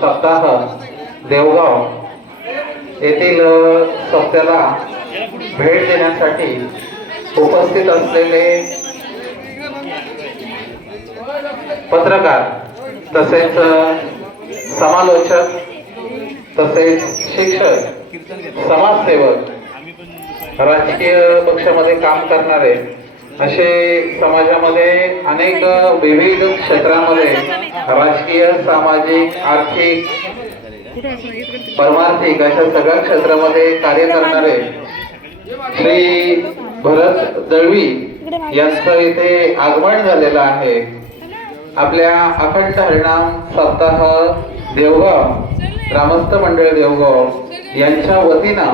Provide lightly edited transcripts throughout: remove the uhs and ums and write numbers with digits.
सप्ताह देवगाव येथील सप्त्याला भेट देण्यासाठी उपस्थित असलेले पत्रकार तसेच समालोचक तसेच शिक्षक समाजसेवक राजकीय पक्षामध्ये काम करणारे असे समाजामध्ये अनेक विविध क्षेत्रामध्ये राजकीय सामाजिक आर्थिक परमार्थिक अशा सगळ्या क्षेत्रामध्ये कार्य करणारे श्री भरत दळवी यांचं इथे आगमन झालेलं आहे। आपल्या अखंड हरिनाम सप्ताह देवगाव ग्रामस्थ मंडळ देवगाव यांच्या वतीनं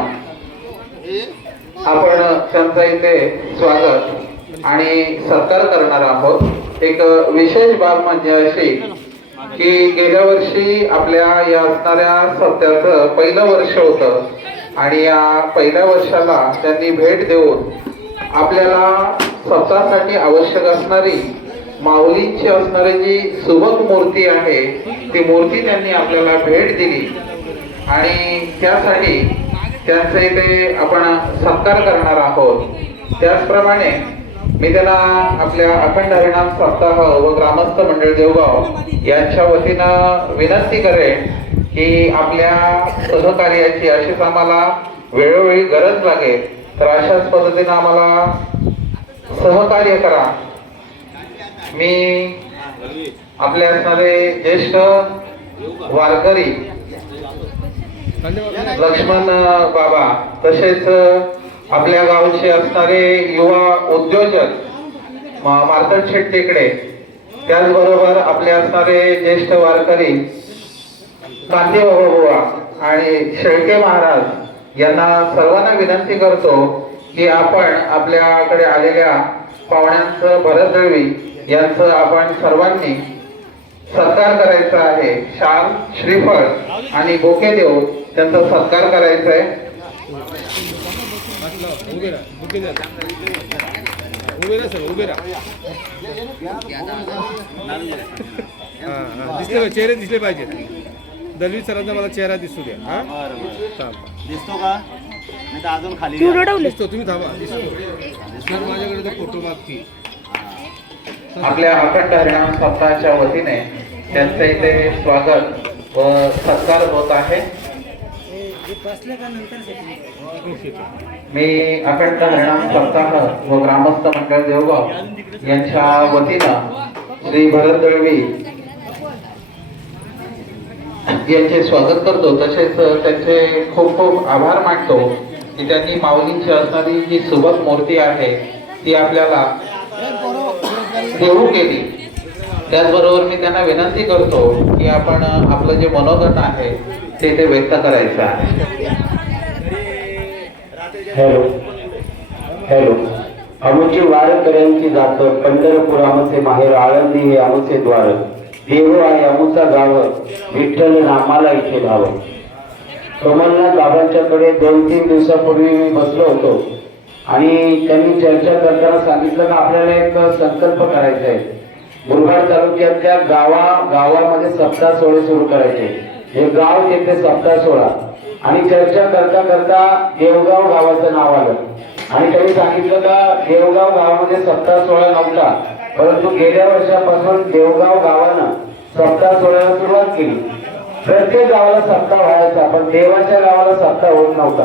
आपण त्यांचा इथे स्वागत आणि सत्कार करणार आहोत। एक विशेष बाब म्हणजे अशी की गेल्या वर्षी आपल्या या असणाऱ्या सप्त्याचं पहिलं वर्ष होतं आणि या पहिल्या वर्षाला त्यांनी भेट देऊन आपल्याला सप्ताहासाठी आवश्यक असणारी माऊलींची असणारी जी सुबक मूर्ती आहे ती मूर्ती त्यांनी आपल्याला भेट दिली आणि त्यासाठी त्यांचा इथे आपण सत्कार करणार आहोत। त्याचप्रमाणे मी त्यांना आपल्या अखंड हरिनाम सप्ताह व ग्रामस्थ मंडळ देवगाव यांच्या वतीनं विनंती करेन की आपल्या सहकार्याची अशीच आम्हाला वेळोवेळी गरज लागेल तर अशाच पद्धतीने आम्हाला सहकार्य करा। मी आपले असणारे ज्येष्ठ वारकरी लक्ष्मण बाबा तसेच आपल्या गावचे असणारे युवा उद्योजक मार्तंड शेठ टेकडे त्याचबरोबर आपले असणारे ज्येष्ठ वारकरी कांदे बाबा बुवा आणि शेळके महाराज यांना सर्वांना विनंती करतो की आपण आपल्याकडे आलेल्या पाहुण्यांचं भरत दळवी यांचं आपण सर्वांनी सत्कार करायचा आहे। शाल श्रीफळ आणि बोके देव त्यांचा सत्कार करायचा आहे। चेहरे दिसले पाहिजे। दलवी सरांचा मला चेहरा दिसू द्या। हा दिसतो का नाही तर अजून खाली दिसतो। तुम्ही थांबा सर माझ्याकडे फोटो मागती। आपल्या अखंड हरिनाम सप्ताहाच्या वतीने त्यांचे इथे स्वागत व सत्कार होत आहे। मी अखंड हरिनाम सप्ताह व ग्रामस्थ मंडळ देवगाव यांच्या वतीनं श्री भरत दळवी यांचे स्वागत करतो तसेच त्यांचे खूप खूप आभार मानतो की त्यांनी माऊलींची असणारी जी सुबक मूर्ती आहे ती आपल्याला देऊ केली। त्याचबरोबर मी त्यांना विनंती करतो की आपण आपलं जे मनोगत आहे ते इथे व्यक्त करायचं आहे। हॅलो हॅलो अमुची वारकऱ्यांची जात पंढरपूर आमचे माहेर आळंदी हे आमचे द्वार देव आहे आमुचा गाव विठ्ठल नामाला इथे धाव। कमलनाथ बाबांच्याकडे 2-3 दिवसापूर्वी मी बसलो होतो आणि त्यांनी चर्चा करताना सांगितलं की आपल्याला एक संकल्प करायचा आहे। मुरबाड तालुक्यातल्या गावामध्ये सप्ताह सोहळे सुरू करायचे। हे गाव तिथे सप्ताह सोहळा आणि चर्चा करता करता देवगाव गावाचं नाव आलं आणि त्यांनी सांगितलं का देवगाव गावामध्ये सप्ताह सोहळा नव्हता परंतु गेल्या वर्षापासून देवगाव गावानं सप्ताह सोहळ्याला सुरुवात केली। प्रत्येक गावाला सप्ताह व्हायचा पण देवाच्या गावाला सप्ताह होत नव्हता।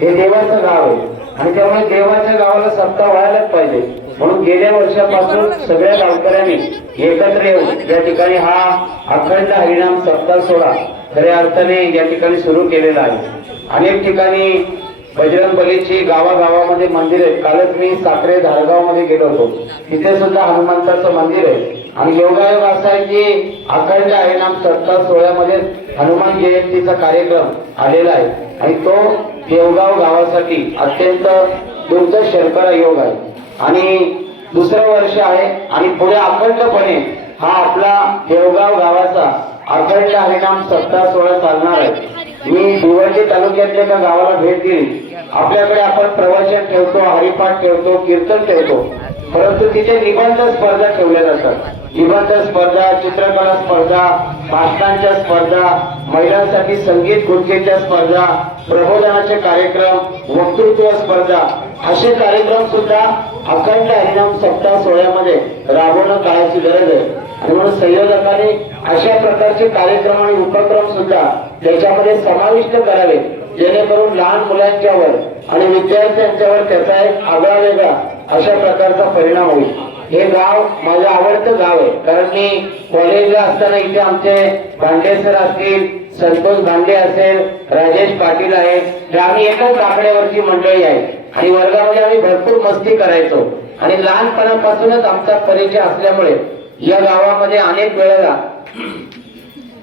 हे देवाचं गाव आहे आणि त्यामुळे देवाच्या गावाला सप्ताह व्हायलाच पाहिजे म्हणून गेल्या वर्षापासून सगळ्या गावकऱ्यांनी एकत्र येऊन या ठिकाणी हा अखंड हरिनाम सप्ताह सोहळा खऱ्या अर्थाने या ठिकाणी सुरू केलेला आहे। अनेक ठिकाणी बजरंग बलीची गावागावामध्ये मंदिर आहेत। कालच मी साखरे धारगाव मध्ये गेलो होतो तिथे सुद्धा हनुमंताचं मंदिर आहे आणि योगायोग असा आहे की अखंड हरिनाम सप्ताह सोहळ्यामध्ये हनुमान जयंतीचा कार्यक्रम आलेला आहे आणि तो देवगाव गावासाठी अत्यंत दुर्धर शर्करा योग आहे आणि दुसरं वर्ष आहे आणि पुढे अखंडपणे हा आपला देवगाव गावाचा अखंड हरिनाम सप्ताह सोहळा चालणार आहे। मी भिवंडी तालुक्यातल्या एका गावाला भेट दिली। आपल्याकडे आपण प्रवचन ठेवतो, हरिपाठ ठेवतो, कीर्तन ठेवतो परंतु तिथे निबंध स्पर्धा ठेवल्या जातात। निबंध स्पर्धा, चित्रकला स्पर्धा, भाषणांच्या स्पर्धा, महिलांसाठी संगीत खुर्चीच्या स्पर्धा, प्रबोधनाचे कार्यक्रम, वक्तृत्व स्पर्धा असे कार्यक्रम सुद्धा अखंड हरिनाम सप्ताह सोहळ्यामध्ये राबवणं काळाची गरज आहे. आणि म्हणून संयोजकांनी अशा प्रकारचे कार्यक्रम आणि उपक्रम सुद्धा त्याच्यामध्ये समाविष्ट करावे, जेणेकरून लहान मुलांच्यावर आणि विद्यार्थ्यांच्यावर त्याचा एक आगळा वेगळा अशा प्रकारचा परिणाम होईल. हे गाव माझं आवडतं गाव आहे, कारण मी कॉलेजला असताना इथे आमचे भांडे सर असतील, संतोष भांडे असेल, राजेश पाटील आहे, हे आम्ही एकाच आकड्यावरची मंडळी आहे आणि वर्गामध्ये आम्ही भरपूर मस्ती करायचो आणि लहानपणापासूनच आमचा परिचय असल्यामुळे या गावामध्ये अनेक वेळेला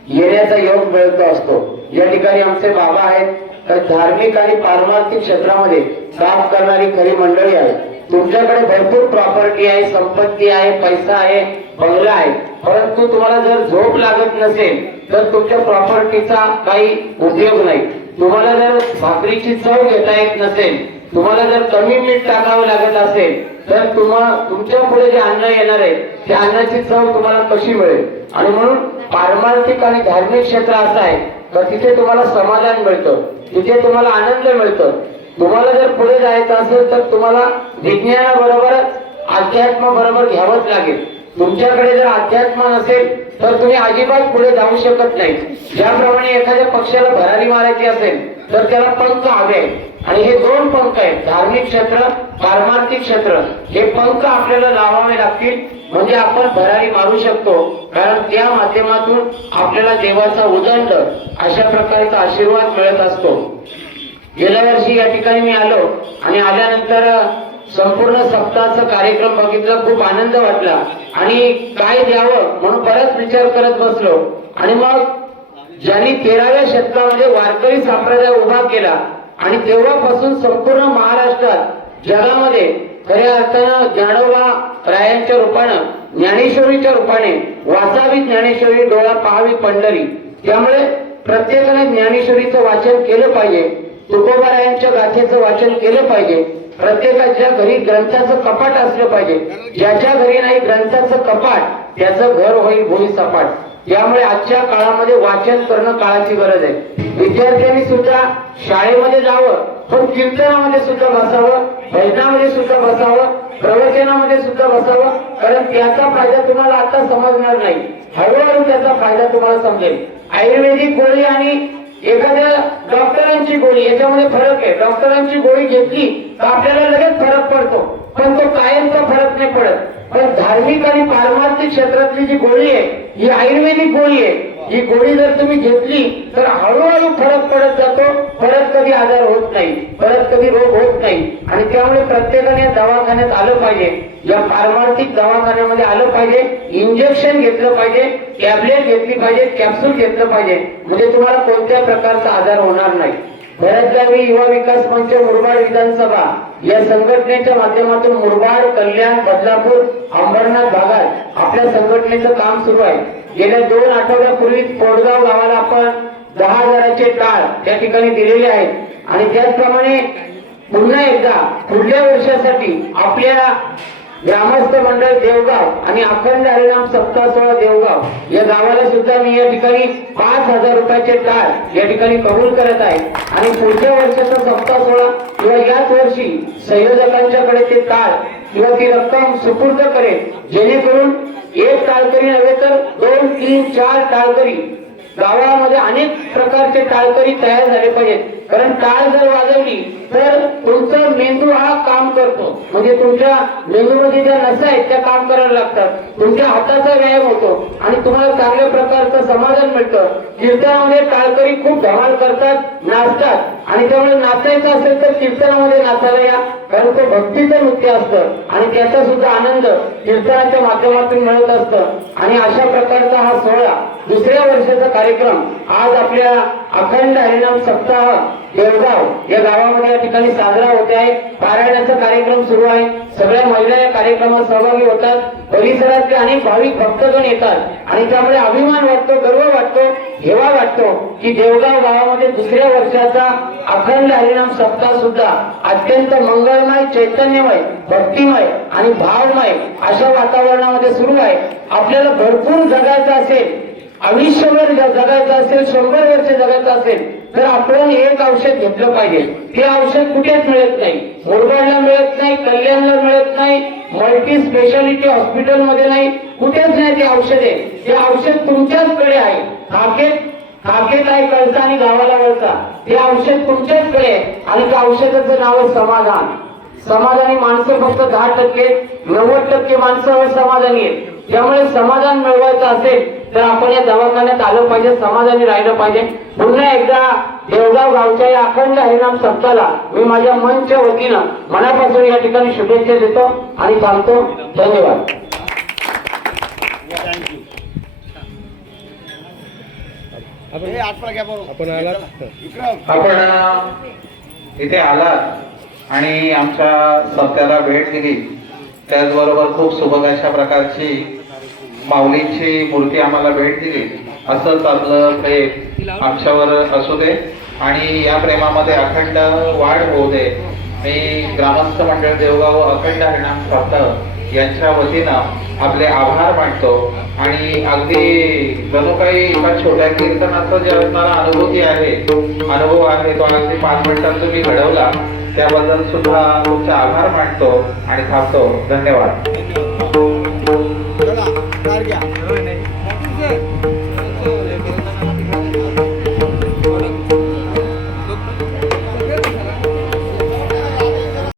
येण्याचा योग मिळत असतो. या ठिकाणी आमचे बाबा आहेत, तर धार्मिक आणि पारमार्थिक क्षेत्रामध्ये काम करणारी खरी मंडळी आहे. तुमच्याकडे भरपूर प्रॉपर्टी आहे, संपत्ती आहे, पैसा आहे, बंगला आहे, परंतु तुम्हाला जर झोप लागत नसेल तर तुमच्या प्रॉपर्टीचा काही उपयोग नाही. तुम्हाला जर भाकरीची चव घेता येत नसेल, तुम्हाला जर कमी मीठ टाकावं लागत असेल तर तुमच्या पुढे जे अन्न येणार आहे त्या अन्नाची चव तुम्हाला कशी मिळेल. आणि म्हणून पारमार्थिक आणि धार्मिक क्षेत्र असं आहे तर तिथे तुम्हाला समाधान मिळतं, तिथे तुम्हाला आनंद मिळतो. तुम्हाला जर पुढे जायचं असेल तर तुम्हाला विज्ञानाबरोबरच अध्यात्म बरोबर घ्यावंच लागेल. तुमच्याकडे जर अध्यात्म नसेल तर तुम्ही अजिबात पुढे जाऊ शकत नाही. ज्याप्रमाणे एखाद्या पक्षाला भरारी मारायची असेल तर त्याला पंख हवे आणि हे दोन पंख आहेत, धार्मिक क्षेत्र, पारमार्थिक क्षेत्र. हे पंख आपल्याला लावावे लागतील म्हणजे आपण भरारी मारू शकतो, कारण त्या माध्यमातून आपल्याला देवाचा उदंड अशा प्रकारचा आशीर्वाद मिळत असतो. गेल्या वर्षी या ठिकाणी मी आलो आणि आल्यानंतर संपूर्ण सप्ताहाचा कार्यक्रम बघितला, खूप आनंद वाटला आणि काय द्यावं म्हणून बराच विचार करत बसलो. आणि मग ज्यांनी 13व्या शतकामध्ये वारकरी संप्रदाय उभा केला आणि तेव्हापासून संपूर्ण महाराष्ट्रात जगामध्ये खऱ्या अर्थानं ज्ञानोबा रायांच्या रूपानं, ज्ञानेश्वरीच्या रूपाने वाचावी ज्ञानेश्वरी, डोळा पाहावी पंढरी. त्यामुळे प्रत्येकाने ज्ञानेश्वरीचं वाचन केलं पाहिजे, तुकोबारायांच्या गाथेचं वाचन केलं पाहिजे. प्रत्येकाच्या घरी ग्रंथाचं कपाट असलं पाहिजे. ज्याच्या घरी नाही ग्रंथाचं कपाट त्याचं घर होईल भोई सपाट. त्यामुळे आजच्या काळामध्ये वाचन करणं काळाची गरज आहे. विद्यार्थ्यांनी सुद्धा शाळेमध्ये जावं, पण कीर्तनामध्ये सुद्धा बसावं, भजनामध्ये सुद्धा बसावं, प्रवचनामध्ये सुद्धा बसावं, कारण त्याचा फायदा तुम्हाला आता समजणार नाही, हळूहळू त्याचा फायदा तुम्हाला समजेल. आयुर्वेदिक गोळी आणि एखाद्या डॉक्टरांची गोळी याच्यामध्ये फरक आहे. डॉक्टरांची गोळी घेतली तर आपल्याला लगेच फरक पडतो, पण तो कायमचा फरक नाही पडत. पण धार्मिक आणि पारमार्थिक क्षेत्रातली जी गोळी आहे ही आयुर्वेदिक गोळी आहे. ही गोळी जर तुम्ही घेतली तर हळूहळू फरक पडत जातो, परत कधी आजार होत नाही, परत कधी रोग होत नाही. आणि त्यामुळे प्रत्येकाने दवाखान्यात आलं पाहिजे, या पारमार्थिक दवाखान्यामध्ये आलं पाहिजे, इंजेक्शन घेतलं पाहिजे, टॅबलेट घेतली पाहिजे, कॅप्सूल घेतलं पाहिजे, म्हणजे तुम्हाला कोणत्या प्रकारचा आजार होणार नाही. भरतगावी युवा विकास मंच मुरबाड विधानसभा या संघटनेच्या माध्यमातून मुरबाड, कल्याण, बदलापूर, अंबरनाथ भागात आपल्या संघटनेचं काम सुरू आहे. गेल्या 2 आठवड्यापूर्वी पोटगाव गावाला आपण 10,000चे टाळ त्या ठिकाणी दिलेले आहेत. आणि त्याचप्रमाणे पुन्हा एकदा पुढल्या वर्षासाठी आपल्या ग्रामस्थ मंडळ देवगाव आणि अखंड हरिनाम सप्ताह सोहळा देवगाव या गावाला सुद्धा मी या ठिकाणी 5,000 रुपयाचे टाळ या ठिकाणी कबूल करत आहे. आणि पुढच्या वर्षाचा सप्ताह सोहळा किंवा याच वर्षी संयोजकांच्याकडे ते टाळ किंवा ती रक्कम सुपूर्द करेल, जेणेकरून एक टाळकरी नव्हे तर 2, 3, 4 टाळकरी गावामध्ये अनेक प्रकारचे टाळकरी तयार झाले पाहिजेत. कारण टाळ जर वाजवली तर तुमचा मेंदू हा काम करतो, म्हणजे तुमच्या मेंदूमध्ये ज्या नसा आहेत त्या काम करायला लागतात, तुमच्या हाताचा व्यायाम होतो आणि तुम्हाला चांगल्या प्रकारचं समाधान मिळतं. कीर्तनामध्ये टाळकरी खूप धमाल करतात, नाचतात, आणि त्यामुळे नाचायचं असेल तर कीर्तनामध्ये नाचायला या, कारण तो भक्तीचं नृत्य असतं आणि त्याचा सुद्धा आनंद कीर्तनाच्या माध्यमातून मिळत असतं. आणि अशा प्रकारचा हा सोहळा दुसऱ्या वर्षाचा कार्यक्रम आज आपल्या अखंड हरिनाम सप्ताह देवगाव या गावामध्ये या ठिकाणी साजरा होत आहे. पारायणाचा कार्यक्रम सुरू आहे, सगळ्या महिला या कार्यक्रमात सहभागी होतात, परिसरातले अनेक भाविक भक्तगण येतात आणि त्यामुळे अभिमान वाटतो, गर्व वाटतो, हेवा वाटतो. वाटतो की देवगाव गावामध्ये दुसऱ्या वर्षाचा अखंड हरिनाम सप्ताह सुद्धा अत्यंत मंगलमय, चैतन्यमय, भक्तिमय आणि भावमय अशा वातावरणामध्ये सुरू आहे. आपल्याला भरपूर जगायचं असेल, आयुष्यभर जगायचं असेल, 100 वर्ष जगायचं असेल तर आपण एक औषध घेतलं पाहिजे. ते औषध कुठेच मिळत नाही, मुरबाडला मिळत नाही, कल्याणला मिळत नाही, मल्टी स्पेशालिटी हॉस्पिटलमध्ये नाही, कुठेच नाही ते औषधे. ते औषध तुमच्याचकडे आहे. हाकेत आहे कळसा आणि गावाला वळसा. ते औषध तुमच्याचकडे आहे आणि त्या औषधाचं नाव आहे समाधान. समाधानी माणसं फक्त 10%, 90% माणसं असमाधानी आहेत. त्यामुळे समाधान मिळवायचं असेल तर आपण या दवाखान्यात आलं पाहिजे, समाधानी राहिलं पाहिजे. पुन्हा एकदा देवगाव गावच्या या अखंड हरिनाम सप्ताहाला मी माझ्या मनच्या वतीनं मनापासून या ठिकाणी शुभेच्छा देतो आणि थांबतो. धन्यवाद. आपण आलात. आपण इथे आलात आणि आमच्या सप्त्याला भेट दिली. त्याचबरोबर खूप सुबक अशा प्रकारची माऊलींची मूर्ती आम्हाला भेट दिली. असंच आपलं प्रेम आमच्यावर असू दे आणि या प्रेमामध्ये अखंड वाढ होऊ दे. मी ग्रामस्थ मंडळ देवगाव अखंड हरिनाम सप्ताह यांच्या वतीनं आपले आभार मानतो आणि अगदी जणू काही एका छोट्या कीर्तनाचा जे असणारा अनुभव आहे तो अगदी 5 मिनिटात तुम्ही घडवला. त्याबद्दल सुद्धा तुमचे आभार मानतो आणि थांबतो. धन्यवाद. चला, कार घ्या.